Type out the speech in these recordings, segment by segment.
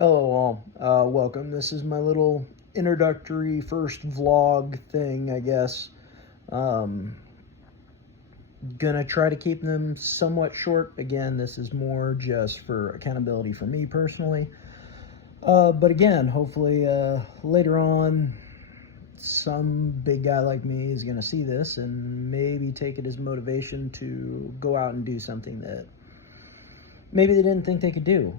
Hello all, welcome. This is my little introductory first vlog thing, I guess. Um, Gonna try to keep them somewhat short. Again, this is more just for accountability for me personally. But again, hopefully later on, some big guy like me is gonna see this and maybe take it as motivation to go out and do something that maybe they didn't think they could do.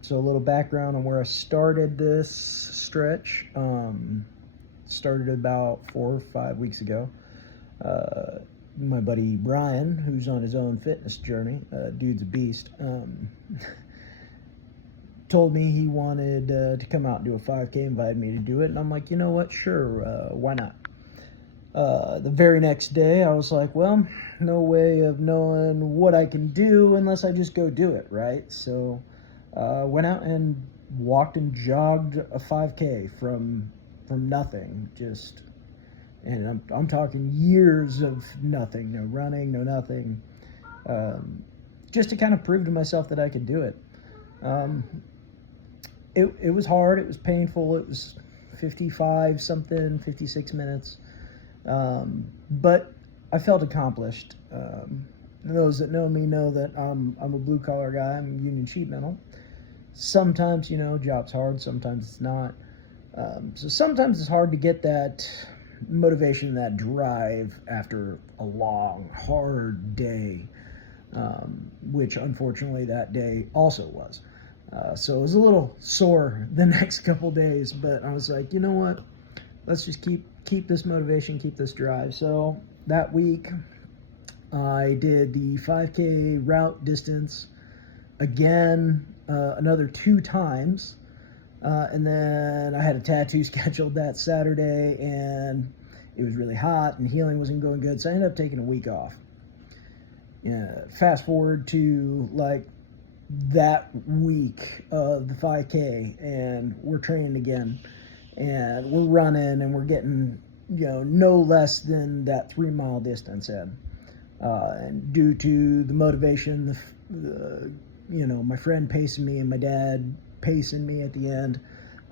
So a little background on where I started this stretch. Started about 4 or 5 weeks ago. My buddy Brian, who's on his own fitness journey, dude's a beast, told me he wanted to come out and do a 5K, invited me to do it, and I'm like, you know what, sure, why not? The very next day, I was like, well, no way of knowing what I can do unless I just go do it, right? So went out and walked and jogged a 5K from nothing, just, and I'm talking years of nothing, no running, no nothing, just to kind of prove to myself that I could do it. It was hard, it was painful, it was 56 minutes. But I felt accomplished. Those that know me know that I'm a blue collar guy. I'm union sheet metal. Sometimes, job's hard. Sometimes it's not. So sometimes it's hard to get that motivation, that drive after a long, hard day, which unfortunately that day also was. So it was a little sore the next couple days, but I was like, you know what? Let's just keep this motivation, keep this drive. So that week, I did the 5K route distance again, another 2 times. And then I had a tattoo scheduled that Saturday, and it was really hot, and healing wasn't going good, so I ended up taking a week off. Fast forward to like that week of the 5K, and we're training again. And we're running, and we're getting, no less than that 3-mile distance in. And due to the motivation, my friend pacing me and my dad pacing me at the end,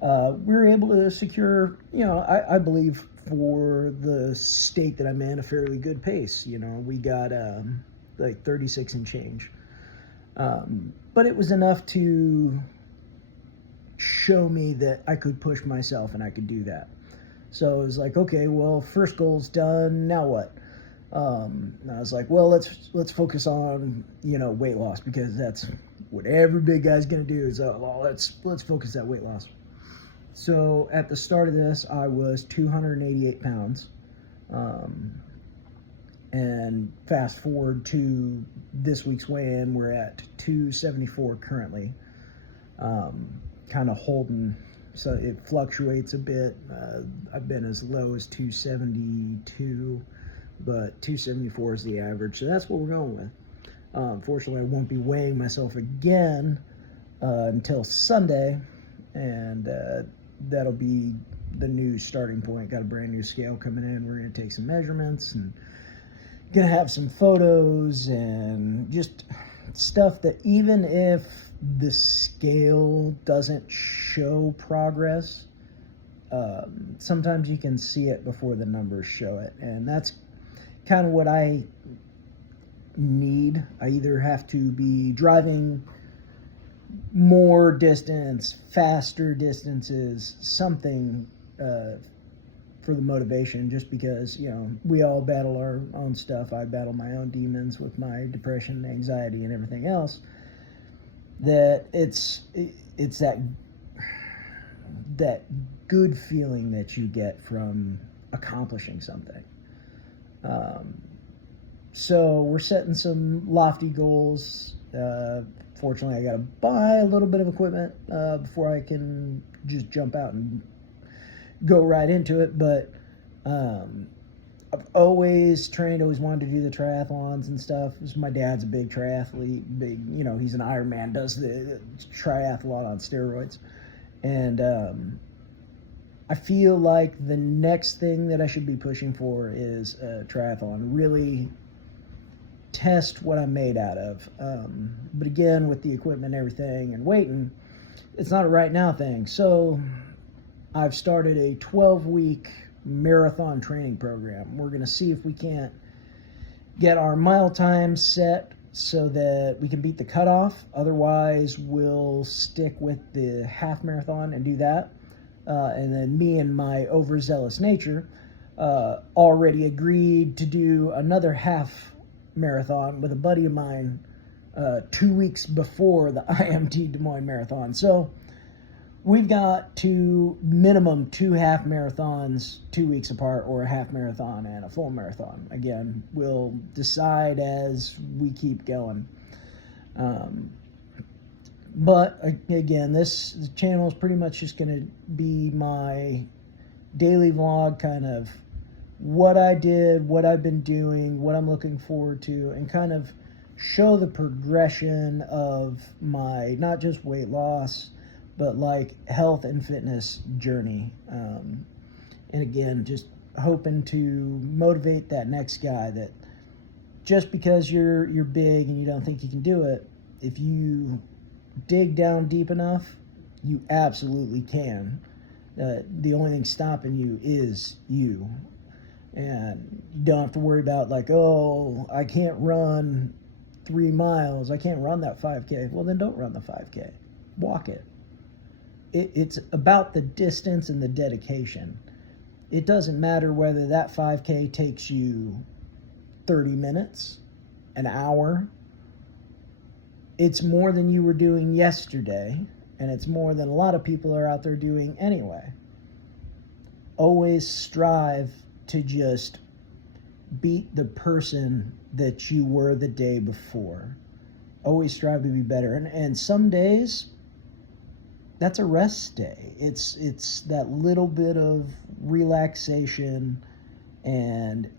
we were able to secure, I believe for the state that I'm in, a fairly good pace. We got like 36 and change. But it was enough to show me that I could push myself and I could do that. So it was like, okay, well, first goal's done. Now what? And I was like, well, let's focus on weight loss, because that's what every big guy's gonna do. Is let's focus that weight loss. So at the start of this, I was 288 pounds, and fast forward to this week's weigh-in, we're at 274 currently. Kind of holding, so it fluctuates a bit. I've been as low as 272, but 274 is the average, so that's what we're going with. Unfortunately, I won't be weighing myself again until Sunday, and that'll be the new starting point. Got a brand new scale coming in. We're going to take some measurements and gonna have some photos and just stuff that even if the scale doesn't show progress, sometimes you can see it before the numbers show it, and that's kind of what I need. I either have to be driving more distance, faster distances, something for the motivation, just because we all battle our own stuff. I battle my own demons with my depression, anxiety, and everything else. That it's that good feeling that you get from accomplishing something. So we're setting some lofty goals. Fortunately, I got to buy a little bit of equipment before I can just jump out and go right into it. But I've always trained, always wanted to do the triathlons and stuff. My dad's a big triathlete, he's an Ironman, does the triathlon on steroids. And I feel like the next thing that I should be pushing for is a triathlon, really test what I'm made out of. But again, with the equipment and everything and waiting, it's not a right now thing. So I've started a 12-week marathon training program. We're going to see if we can't get our mile time set so that we can beat the cutoff. Otherwise, we'll stick with the half marathon and do that. And then me and my overzealous nature already agreed to do another half marathon with a buddy of mine 2 weeks before the IMT Des Moines Marathon. So we've got minimum 2 half marathons 2 weeks apart, or a half marathon and a full marathon. Again, we'll decide as we keep going. But again, this channel is pretty much just going to be my daily vlog, kind of what I did, what I've been doing, what I'm looking forward to, and kind of show the progression of my, not just weight loss, but like health and fitness journey. And again, just hoping to motivate that next guy that just because you're big and you don't think you can do it, if you dig down deep enough, you absolutely can. The only thing stopping you is you. And you don't have to worry about like, oh, I can't run 3 miles. I can't run that 5K. Well, then don't run the 5K. Walk it. It's about the distance and the dedication. It doesn't matter whether that 5K takes you 30 minutes, an hour. It's more than you were doing yesterday, and it's more than a lot of people are out there doing anyway. Always strive to just beat the person that you were the day before. Always strive to be better. And some days, that's a rest day. It's that little bit of relaxation and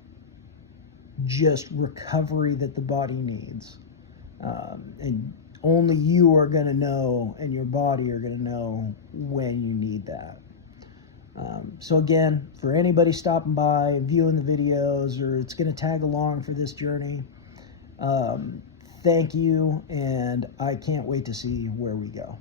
just recovery that the body needs. And only you are going to know, and your body are going to know when you need that. So again, for anybody stopping by, viewing the videos, or it's going to tag along for this journey, thank you, and I can't wait to see where we go.